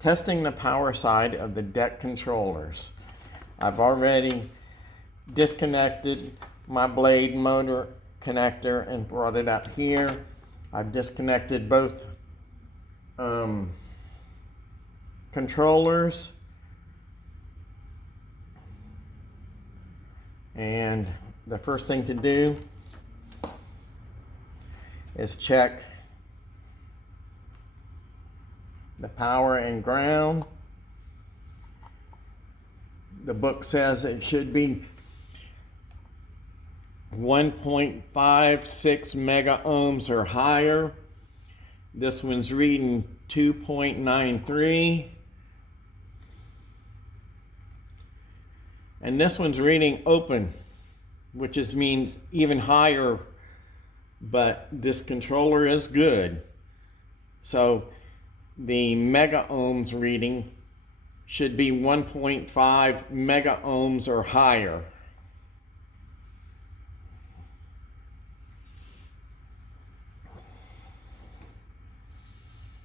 Testing the power side of the deck controllers. I've already disconnected my blade motor connector and brought it up here. I've disconnected both controllers, and the first thing to do is check the power and ground. The book says it should be 1.56 mega ohms or higher. This one's reading 2.93. And this one's reading open, which means even higher, but this controller is good. So the mega ohms reading should be 1.5 mega ohms or higher.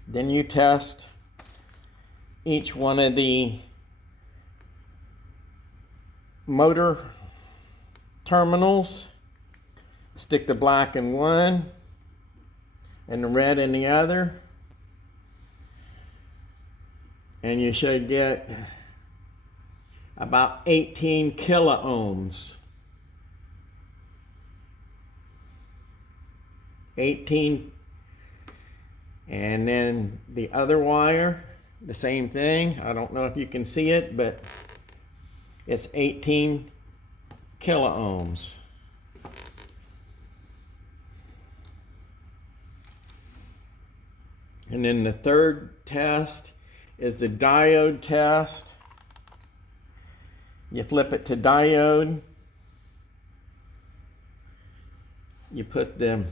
Then you test each one of the motor terminals. Stick the black in one and the red in the other, and you should get about 18 kilo ohms. 18. And then the other wire, the same thing. I don't know if you can see it, but it's 18 kilo ohms. And then the third test is the diode test. You flip it to diode. You put I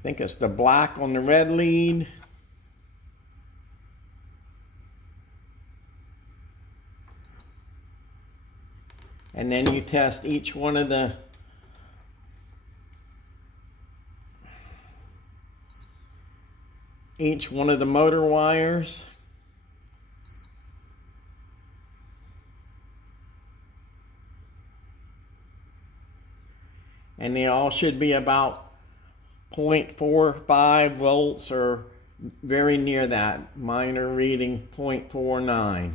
think it's the black on the red lead. And then you test each one of the motor wires. And they all should be about 0.45 volts or very near that. Mine are reading 0.49.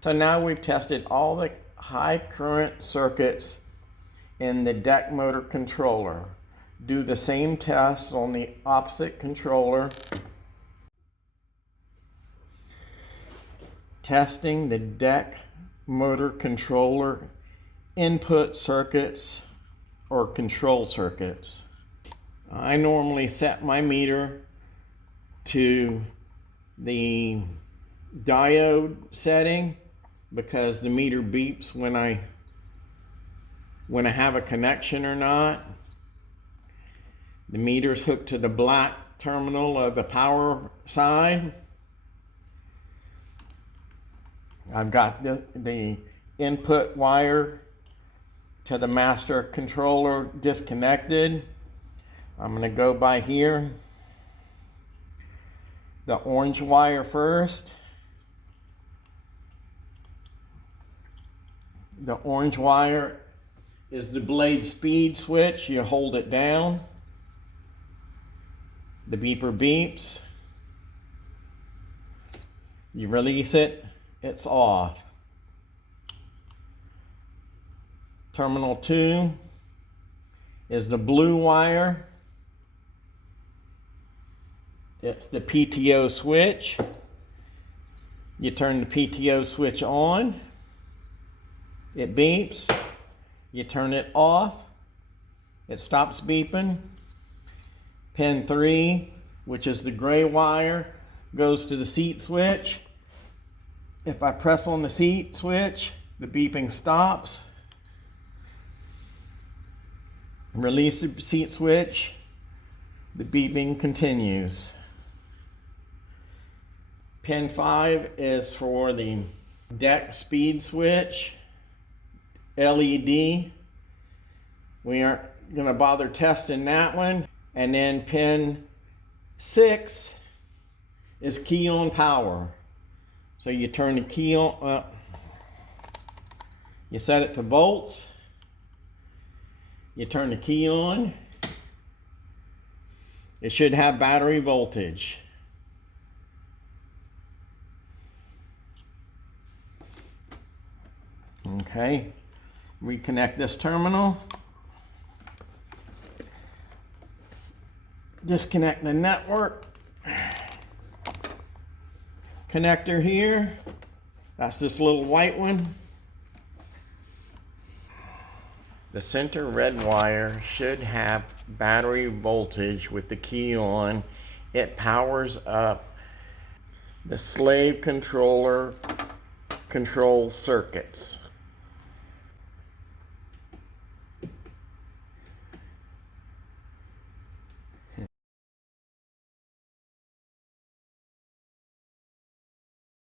So now we've tested all the high current circuits in the deck motor controller. Do the same tests on the opposite controller. Testing the deck motor controller input circuits or control circuits. I normally set my meter to the diode setting because the meter beeps when I have a connection or not. The meter's hooked to the black terminal of the power side. I've got the input wire to the master controller disconnected. I'm going to go by here. The orange wire first. The orange wire is the blade speed switch. You hold it down. The beeper beeps. You release it, it's off. Terminal 2 is the blue wire. It's the PTO switch. You turn the PTO switch on. It beeps. You turn it off. It stops beeping. Pin 3, which is the gray wire, goes to the seat switch. If I press on the seat switch, the beeping stops. Release the seat switch, the beeping continues. Pin 5 is for the deck speed switch, LED. We aren't going to bother testing that one. And then pin 6 is key on power. So you turn the key on, you set it to volts, you turn the key on, it should have battery voltage. Okay, reconnect this terminal. Disconnect the network connector here. That's this little white one. The center red wire should have battery voltage with the key on. It powers up the slave controller control circuits.